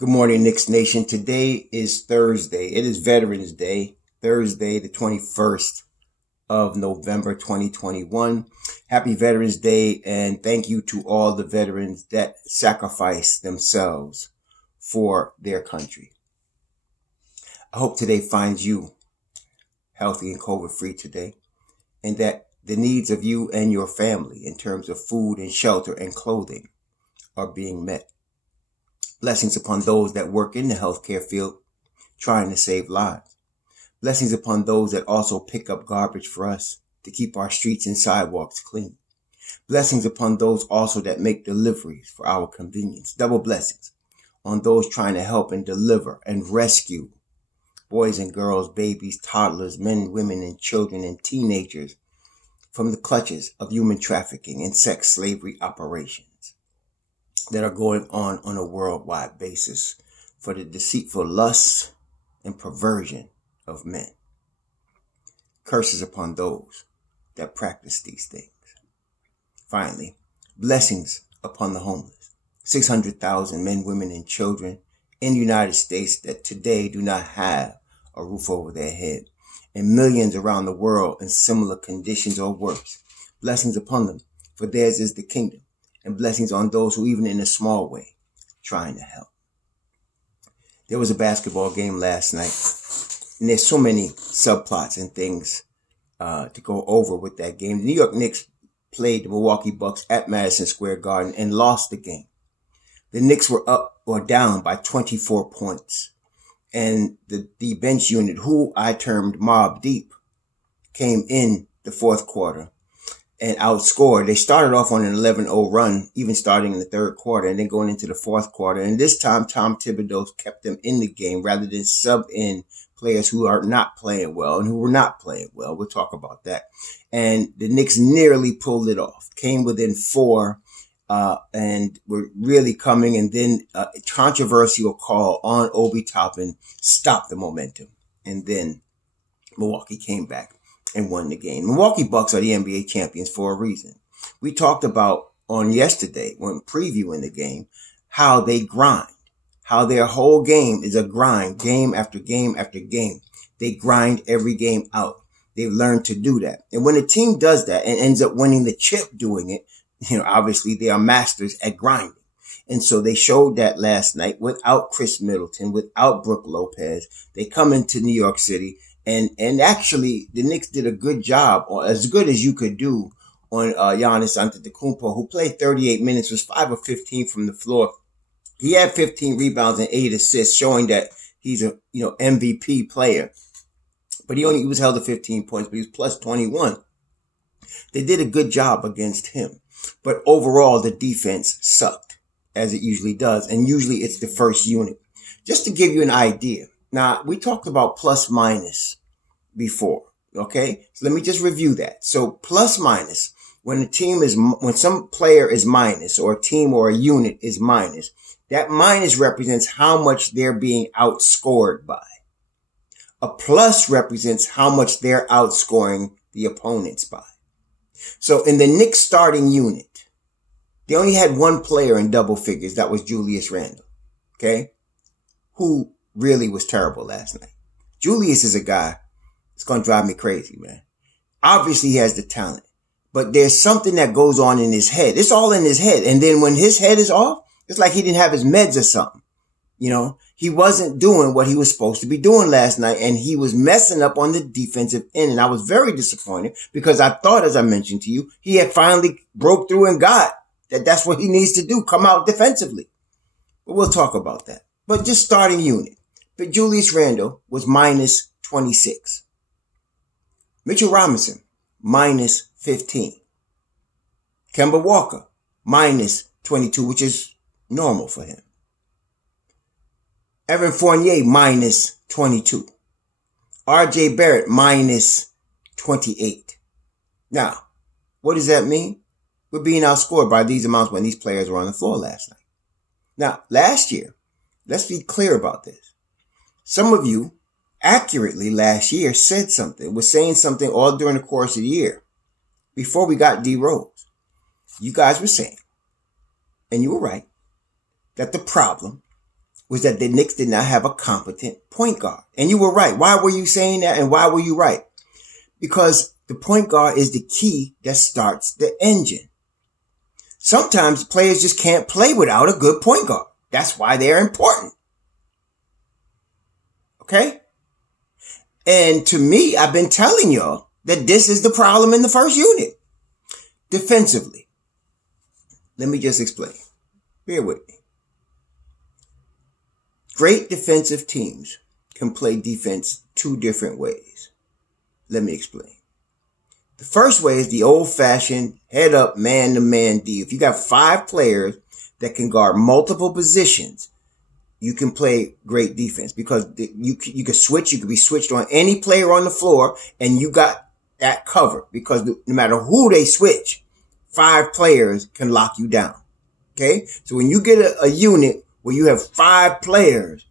Good morning, Knicks Nation. Today is Thursday. It is Veterans Day, Thursday, the 21st of November, 2021. Happy Veterans Day, and thank you to all the veterans that sacrificed themselves for their country. I hope today finds you healthy and COVID-free today, and that the needs of you and your family in terms of food and shelter and clothing are being met. Blessings upon those that work in the healthcare field trying to save lives. Blessings upon those that also pick up garbage for us to keep our streets and sidewalks clean. Blessings upon those also that make deliveries for our convenience. Double blessings on those trying to help and deliver and rescue boys and girls, babies, toddlers, men, women, and children and teenagers from the clutches of human trafficking and sex slavery operations that are going on a worldwide basis for the deceitful lust and perversion of men. Curses upon those that practice these things. Finally, blessings upon the homeless. 600,000 men, women, and children in the United States that today do not have a roof over their head, and millions around the world in similar conditions or worse. Blessings upon them, for theirs is the kingdom. And blessings on those who, even in a small way, trying to help. There was a basketball game last night, and there's so many subplots and things to go over with that game. The New York Knicks played the Milwaukee Bucks at Madison Square Garden and lost the game. The Knicks were up or down by 24 points, and the bench unit, who I termed Mobb Deep, came in the fourth quarter and outscored. They started off on an 11-0 run, even starting in the third quarter and then going into the fourth quarter. And this time, Tom Thibodeau kept them in the game rather than sub in players who are not playing well and who were not playing well. We'll talk about that. And the Knicks nearly pulled it off, came within 4 and were really coming. And then a controversial call on Obi Toppin stopped the momentum. And then Milwaukee came back and won the game. Milwaukee Bucks are the NBA champions for a reason. We talked about on yesterday when previewing the game how they grind, how their whole game is a grind, game after game after game. They grind every game out. They've learned to do that. And when a team does that and ends up winning the chip doing it, obviously they are masters at grinding. And so they showed that last night without Chris Middleton, without Brook Lopez. They come into New York City. And actually, the Knicks did a good job, or as good as you could do, on Giannis Antetokounmpo, who played 38 minutes, was 5 of 15 from the floor. He had 15 rebounds and 8 assists, showing that he's a MVP player. But he was held to 15 points, but he was plus 21. They did a good job against him. But overall, the defense sucked, as it usually does. And usually it's the first unit. Just to give you an idea. Now, we talked about plus minus before, okay? So let me just review that. So plus minus, when some player is minus, or a team or a unit is minus, that minus represents how much they're being outscored by. A plus represents how much they're outscoring the opponents by. So in the Knicks starting unit, they only had one player in double figures. That was Julius Randle, okay? Who really was terrible last night. Julius is a guy that's going to drive me crazy, man. Obviously, he has the talent, but there's something that goes on in his head. It's all in his head. And then when his head is off, it's like he didn't have his meds or something. He wasn't doing what he was supposed to be doing last night, and he was messing up on the defensive end. And I was very disappointed because I thought, as I mentioned to you, he had finally broke through and got that's what he needs to do, come out defensively. But we'll talk about that. But just starting unit. But Julius Randle was minus 26. Mitchell Robinson, minus 15. Kemba Walker, minus 22, which is normal for him. Evan Fournier, minus 22. RJ Barrett, minus 28. Now, what does that mean? We're being outscored by these amounts when these players were on the floor last night. Now, last year, let's be clear about this. Some of you accurately last year was saying something all during the course of the year before we got D Rose. You guys were saying, and you were right, that the problem was that the Knicks did not have a competent point guard. And you were right. Why were you saying that, and why were you right? Because the point guard is the key that starts the engine. Sometimes players just can't play without a good point guard. That's why they're important. Okay? And to me, I've been telling y'all that this is the problem in the first unit. Defensively. Let me just explain. Bear with me. Great defensive teams can play defense two different ways. Let me explain. The first way is the old-fashioned head-up, man-to-man D. If you got 5 players that can guard multiple positions, you can play great defense because you can switch. You can be switched on any player on the floor, and you got that covered because no matter who they switch, 5 players can lock you down. Okay? So when you get a unit where you have 5 players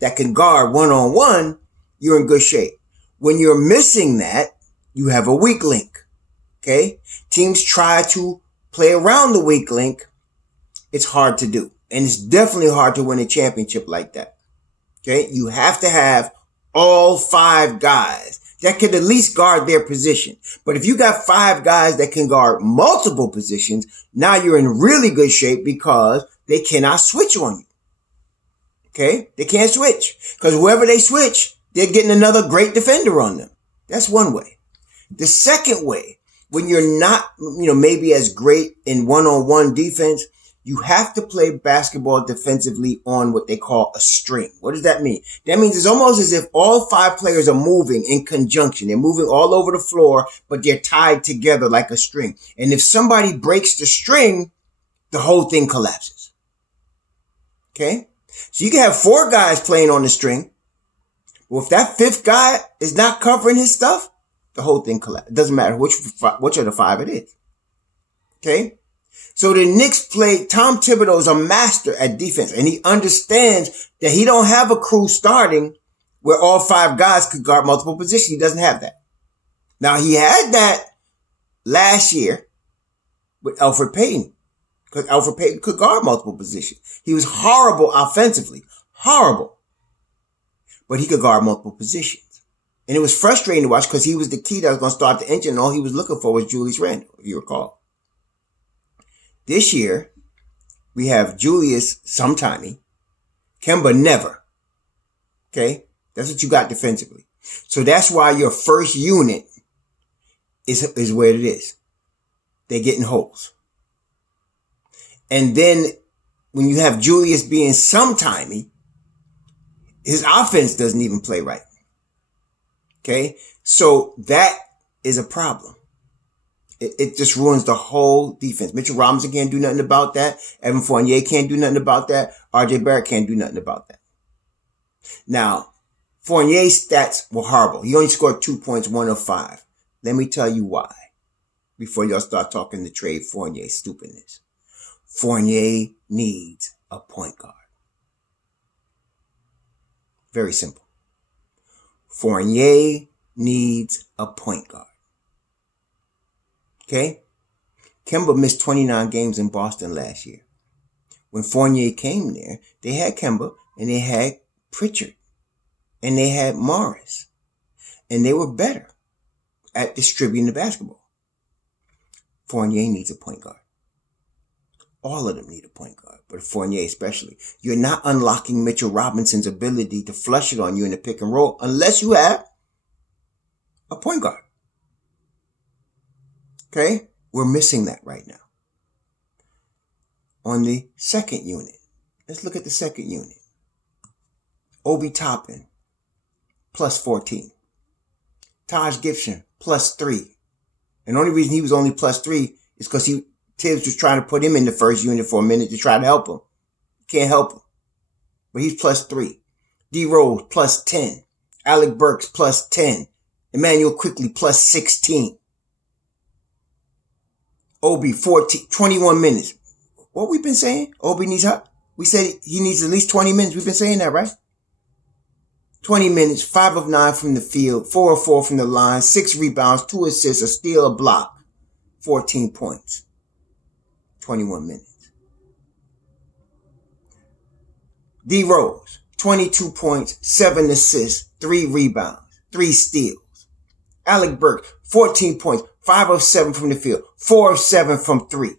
that can guard one-on-one, you're in good shape. When you're missing that, you have a weak link. Okay? Teams try to play around the weak link. It's hard to do. And it's definitely hard to win a championship like that. Okay? You have to have all 5 guys that can at least guard their position. But if you got 5 guys that can guard multiple positions, now you're in really good shape because they cannot switch on you. Okay? They can't switch. Because whoever they switch, they're getting another great defender on them. That's one way. The second way, when you're not, maybe as great in one-on-one defense, you have to play basketball defensively on what they call a string. What does that mean? That means it's almost as if all 5 players are moving in conjunction. They're moving all over the floor, but they're tied together like a string. And if somebody breaks the string, the whole thing collapses. Okay? So you can have 4 guys playing on the string. Well, if that 5th guy is not covering his stuff, the whole thing collapses. It doesn't matter which of the 5 it is. Okay? So the Knicks Tom Thibodeau is a master at defense, and he understands that he don't have a crew starting where all 5 guys could guard multiple positions. He doesn't have that. Now, he had that last year with Elfrid Payton, because Elfrid Payton could guard multiple positions. He was horrible offensively. Horrible. But he could guard multiple positions. And it was frustrating to watch because he was the key that was going to start the engine, and all he was looking for was Julius Randle, if you recall. This year, we have Julius sometimey, Kemba never. Okay? That's what you got defensively. So that's why your first unit is where it is. They're getting holes. And then when you have Julius being sometimey, his offense doesn't even play right. Okay? So that is a problem. It just ruins the whole defense. Mitchell Robinson can't do nothing about that. Evan Fournier can't do nothing about that. RJ Barrett can't do nothing about that. Now, Fournier's stats were horrible. He only scored 2 points, 1 of 5. Let me tell you why. Before y'all start talking the trade Fournier stupidness. Fournier needs a point guard. Very simple. Fournier needs a point guard. Okay? Kemba missed 29 games in Boston last year. When Fournier came there, they had Kemba and they had Pritchard and they had Morris. And they were better at distributing the basketball. Fournier needs a point guard. All of them need a point guard, but Fournier especially. You're not unlocking Mitchell Robinson's ability to flush it on you in the pick and roll unless you have a point guard. Okay? We're missing that right now. On the second unit, let's look at the second unit. Obi Toppin, plus 14. Taj Gibson, plus 3. And the only reason he was only plus 3 is because Tibbs was trying to put him in the first unit for a minute to try to help him. Can't help him. But he's plus 3. D Rose, plus 10. Alec Burks, plus 10. Emmanuel Quickley, plus 16. Obi, 21 minutes. What we been saying? Obi needs help. We said he needs at least 20 minutes. We've been saying that, right? 20 minutes, 5 of 9 from the field, 4 of 4 from the line, 6 rebounds, 2 assists, a steal, a block, 14 points. 21 minutes. D Rose, 22 points, 7 assists, 3 rebounds, 3 steals. Alec Burks, 14 points, 5 of 7 from the field, 4 of 7 from 3.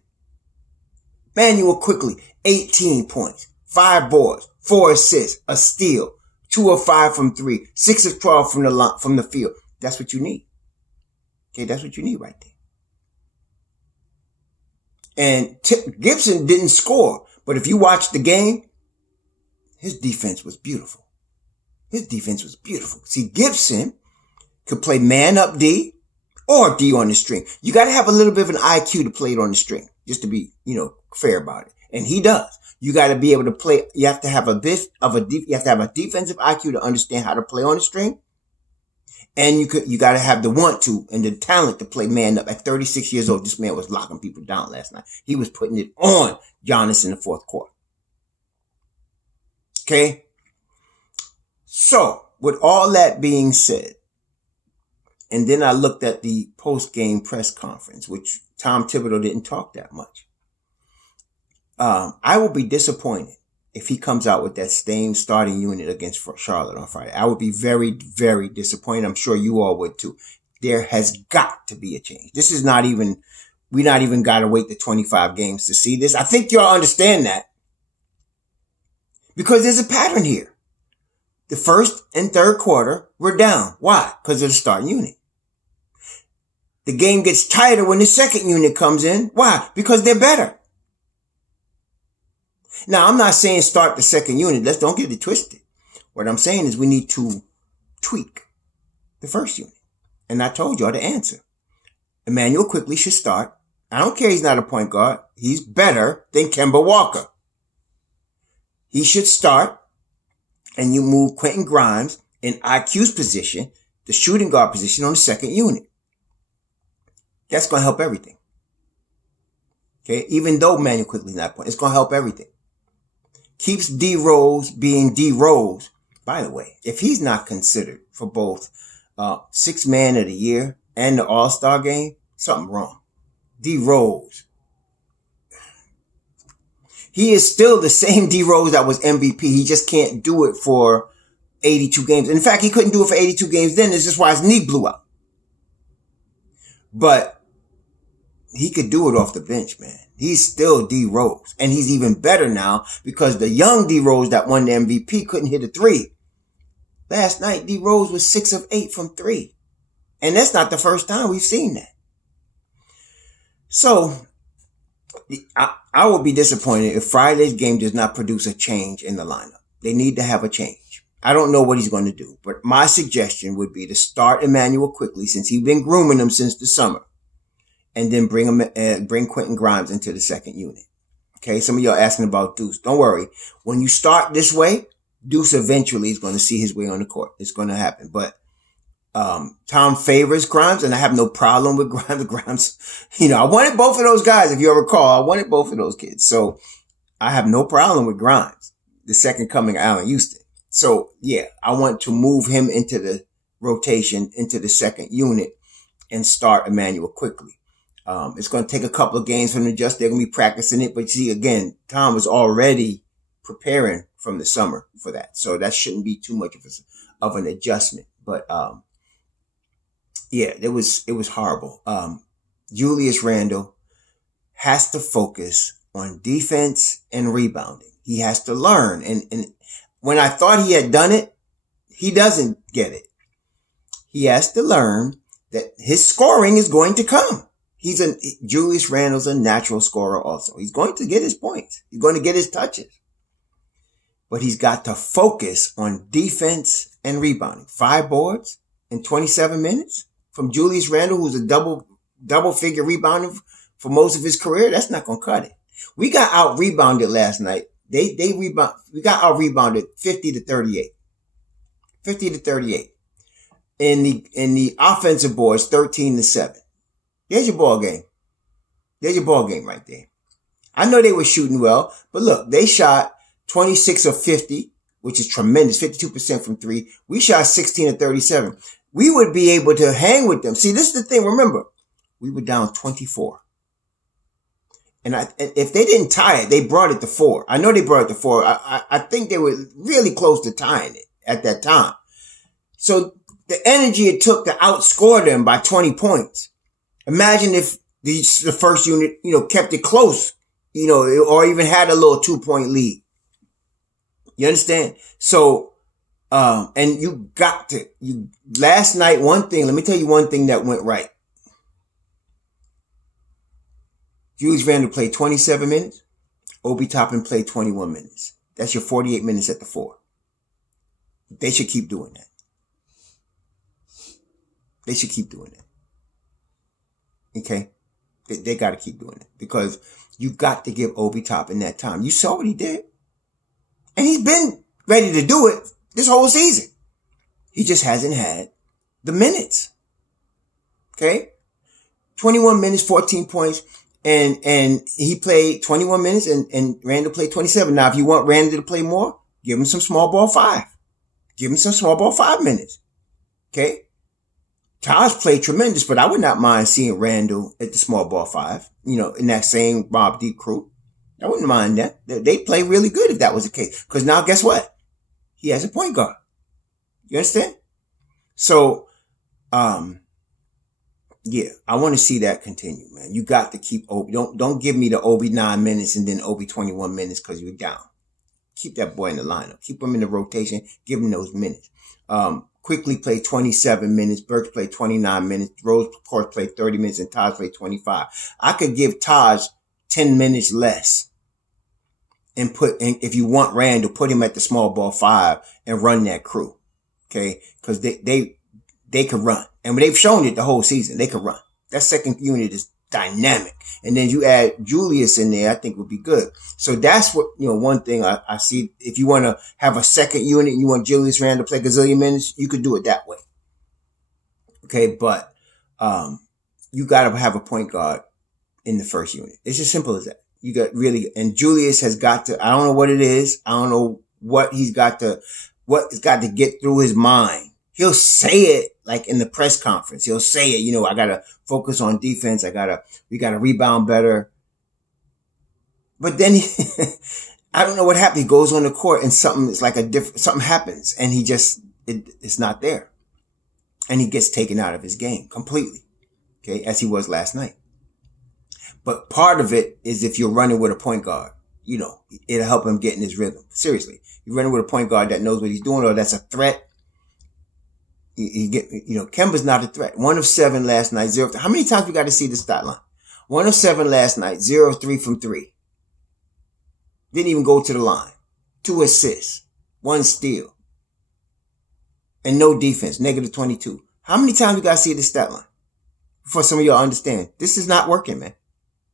Manuel Quickly, 18 points, 5 boards, 4 assists, a steal, 2 of 5 from 3, 6 of 12 from the field. That's what you need. Okay, that's what you need right there. And Gibson didn't score, but if you watch the game, his defense was beautiful. His defense was beautiful. See, Gibson could play man up D or D on the string. You got to have a little bit of an IQ to play it on the string, just to be, fair about it. And he does. You got to be able to play. You have to have a defensive IQ to understand how to play on the string. And you got to have the want to and the talent to play man up. At 36 years old, this man was locking people down last night. He was putting it on Giannis in the fourth quarter. Okay. So with all that being said, and then I looked at the post-game press conference, which Tom Thibodeau didn't talk that much. I will be disappointed if he comes out with that same starting unit against Charlotte on Friday. I would be very, very disappointed. I'm sure you all would too. There has got to be a change. We not even got to wait the 25 games to see this. I think y'all understand that. Because there's a pattern here. The first and third quarter, we're down. Why? Because of the starting unit. The game gets tighter when the second unit comes in. Why? Because they're better. Now, I'm not saying start the second unit. Don't get it twisted. What I'm saying is we need to tweak the first unit. And I told y'all the answer. Emmanuel Quickly should start. I don't care he's not a point guard. He's better than Kemba Walker. He should start, and you move Quentin Grimes in IQ's position, the shooting guard position on the second unit. That's going to help everything. Okay, even though Emmanuel Quickly's not a point, it's going to help everything. Keeps D Rose being D Rose. By the way, if he's not considered for both Sixth Man of the Year and the All-Star game, something wrong. D Rose. He is still the same D Rose that was MVP. He just can't do it for 82 games. In fact, he couldn't do it for 82 games then. It's just why his knee blew out. But he could do it off the bench, man. He's still D Rose. And he's even better now because the young D Rose that won the MVP couldn't hit a three. Last night, D Rose was 6 of 8 from 3. And that's not the first time we've seen that. So, I would be disappointed if Friday's game does not produce a change in the lineup. They need to have a change. I don't know what he's going to do, but my suggestion would be to start Emmanuel Quickly since he's been grooming him since the summer, and then bring Quentin Grimes into the second unit. Okay, some of y'all asking about Deuce. Don't worry. When you start this way, Deuce eventually is going to see his way on the court. It's going to happen, but Tom favors Grimes, and I have no problem with Grimes. Grimes, I wanted both of those guys. If you recall, I wanted both of those kids. So I have no problem with Grimes, the second coming of Allen Houston. So yeah, I want to move him into the rotation, into the second unit, and start Emmanuel Quickly. It's going to take a couple of games for them to adjust. They're going to be practicing it. But see, again, Tom was already preparing from the summer for that. So that shouldn't be too much of an adjustment. But, yeah, it was horrible. Julius Randle has to focus on defense and rebounding. He has to learn. And when I thought he had done it, he doesn't get it. He has to learn that his scoring is going to come. Julius Randle's a natural scorer also. He's going to get his points. He's going to get his touches. But he's got to focus on defense and rebounding. 5 boards in 27 minutes from Julius Randle, who's a double figure rebounder for most of his career. That's not going to cut it. We got out rebounded last night. We got out rebounded 50-38. 50-38. In the offensive boards, 13-7. There's your ball game. There's your ball game right there. I know they were shooting well, but look, they shot 26 of 50, which is tremendous, 52% from 3. We shot 16 of 37. We would be able to hang with them. See, this is the thing. Remember, we were down 24. And if they didn't tie it, they brought it to 4. I know they brought it to 4. I think they were really close to tying it at that time. So the energy it took to outscore them by 20 points. Imagine if the first unit, kept it close, or even had a little 2-point lead. You understand? So, and last night, let me tell you one thing that went right. Julius Randle played 27 minutes. Obi Toppin played 21 minutes. That's your 48 minutes at the 4. They should keep doing that. They should keep doing that. Okay? They got to keep doing it because you got to give Obi Toppin that time. You saw what he did. And he's been ready to do it this whole season. He just hasn't had the minutes. Okay? 21 minutes, 14 points. And he played 21 minutes and Randle played 27. Now, if you want Randle to play more, give him some small ball 5. Give him some small ball 5 minutes. Okay? Taj played tremendous, but I would not mind seeing Randle at the small ball 5, in that same Mobb Deep crew. I wouldn't mind that. They play really good if that was the case. Because now, guess what? He has a point guard. You understand? So, yeah, I want to see that continue, man. You got to keep Obi. Don't give me the Obi 9 minutes and then Obi 21 minutes because you're down. Keep that boy in the lineup. Keep him in the rotation. Give him those minutes. Quickly played 27 minutes. Burks played 29 minutes. Rose, of course, played 30 minutes and Taj played 25. I could give Taj 10 minutes less and if you want Randle, put him at the small ball 5 and run that crew. Okay? Because they could run. And they've shown it the whole season. They could run. That second unit is dynamic. And then you add Julius in there, I think would be good. So that's what, one thing I see. If you want to have a second unit and you want Julius Randle to play gazillion minutes, you could do it that way. Okay. But, you got to have a point guard in the first unit. It's as simple as that. You got and Julius has got to, I don't know what it is. I don't know what it's got to get through his mind. He'll say it like in the press conference. He'll say it, I got to focus on defense. We got to rebound better. But then I don't know what happened. He goes on the court and something happens and it's not there. And he gets taken out of his game completely. Okay. As he was last night. But part of it is if you're running with a point guard, it'll help him get in his rhythm. Seriously. You're running with a point guard that knows what he's doing or that's a threat. Kemba's not a threat. 1 of 7 last night, 0. How many times we got to see the stat line? 1 of 7 last night, 0 of 3 from 3. Didn't even go to the line. 2 assists, 1 steal. And no defense, -22. How many times we got to see the stat line? For some of y'all understand, this is not working, man.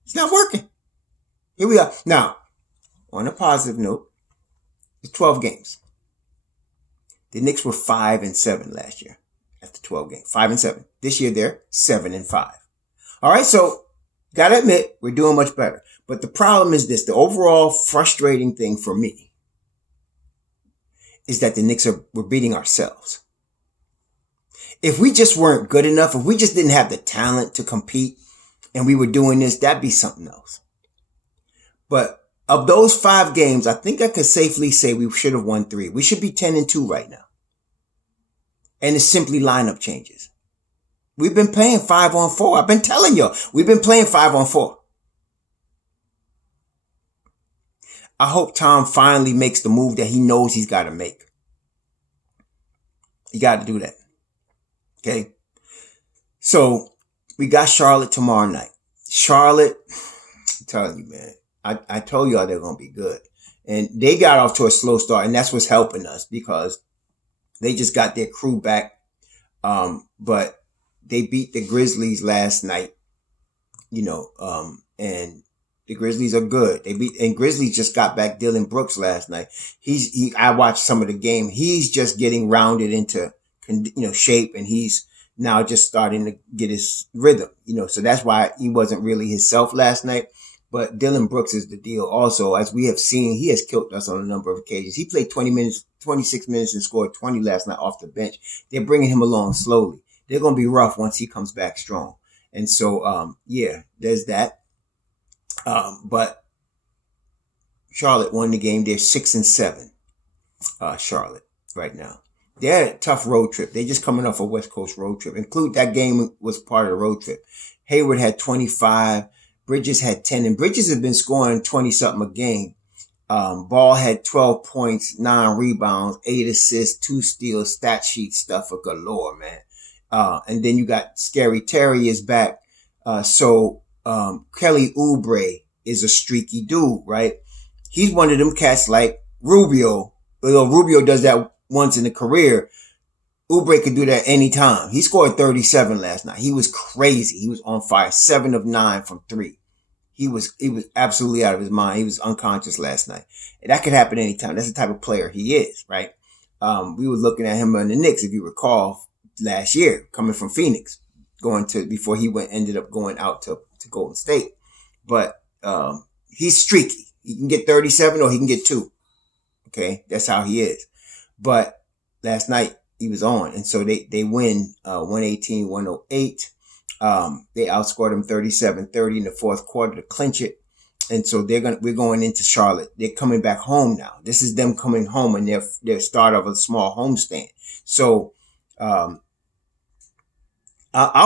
It's not working. Here we are. Now, on a positive note, it's 12 games. The Knicks were 5-7 last year after 12 games. 5-7. This year they're 7-5. All right. So gotta admit we're doing much better. But the problem is this, the overall frustrating thing for me is that the Knicks we're beating ourselves. If we just weren't good enough, if we just didn't have the talent to compete and we were doing this, that'd be something else. But of those 5 games, I think I could safely say we should have won 3. We should be 10-2 right now. And it's simply lineup changes. We've been playing 5-on-4. I've been telling y'all, we've been playing 5-on-4. I hope Tom finally makes the move that he knows he's got to make. He got to do that. Okay. So we got Charlotte tomorrow night. Charlotte, I'm telling you, man, I told y'all they're going to be good. And they got off to a slow start, and that's what's helping us because they just got their crew back. But they beat the Grizzlies last night, and the Grizzlies are good. And Grizzlies just got back Dylan Brooks last night. I watched some of the game. He's just getting rounded into, shape, and he's now just starting to get his rhythm, so that's why he wasn't really himself last night. But Dylan Brooks is the deal. Also, as we have seen, he has killed us on a number of occasions. He played 26 minutes and scored 20 last night off the bench. They're bringing him along slowly. They're going to be rough once he comes back strong. And so, there's that. But Charlotte won the game. They're 6-7. Charlotte right now. They had a tough road trip. They're just coming off a West Coast road trip. Include that game was part of the road trip. Hayward had 25. Bridges had 10. And Bridges has been scoring 20-something a game. Ball had 12 points, 9 rebounds, 8 assists, 2 steals, stat sheet stuff for galore, man. And then you got Scary Terry is back. So Kelly Oubre is a streaky dude, right? He's one of them cats like Rubio. Although Rubio does that once in a career, Oubre could do that anytime. He scored 37 last night. He was crazy. He was on fire. 7 of 9 from 3. He was absolutely out of his mind. He was unconscious last night. And that could happen anytime. That's the type of player he is, right? We were looking at him on the Knicks, if you recall, last year, coming from Phoenix, before he ended up going out to Golden State. But he's streaky. He can get 37 or he can get 2. Okay, that's how he is. But last night he was on, and so they win 118-108. They outscored them 37-30 in the fourth quarter to clinch it. And so we're going into Charlotte. They're coming back home now. This is them coming home and their start of a small homestand. So I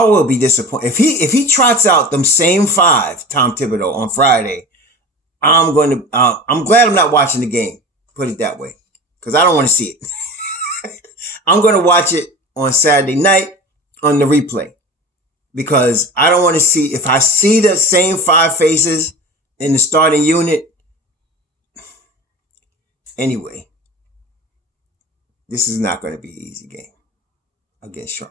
will be disappointed if he trots out them same 5, Tom Thibodeau, on Friday. I'm glad I'm not watching the game. Put it that way, because I don't want to see it. I'm going to watch it on Saturday night on the replay, because I don't want to see, if I see the same 5 faces in the starting unit. Anyway, this is not going to be an easy game against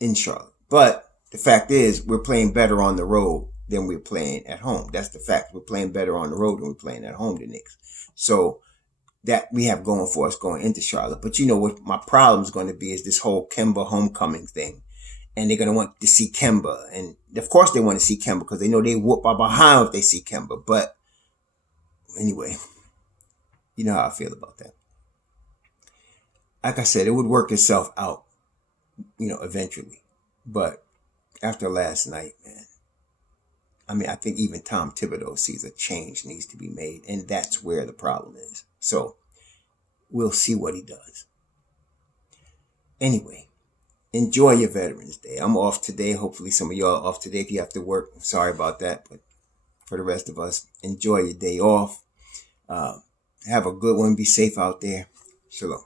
in Charlotte. But the fact is, we're playing better on the road than we're playing at home. That's the fact. We're playing better on the road than we're playing at home, the Knicks. So that we have going for us going into Charlotte. But you know what my problem is going to be is this whole Kemba homecoming thing. And they're going to want to see Kemba. And of course they want to see Kemba because they know they whoop our behind if they see Kemba. But anyway, you know how I feel about that. Like I said, it would work itself out, eventually. But after last night, man, I think even Tom Thibodeau sees a change needs to be made. And that's where the problem is. So we'll see what he does. Anyway, enjoy your Veterans Day. I'm off today. Hopefully some of y'all are off today if you have to work. I'm sorry about that. But for the rest of us, enjoy your day off. Have a good one. Be safe out there. Shalom.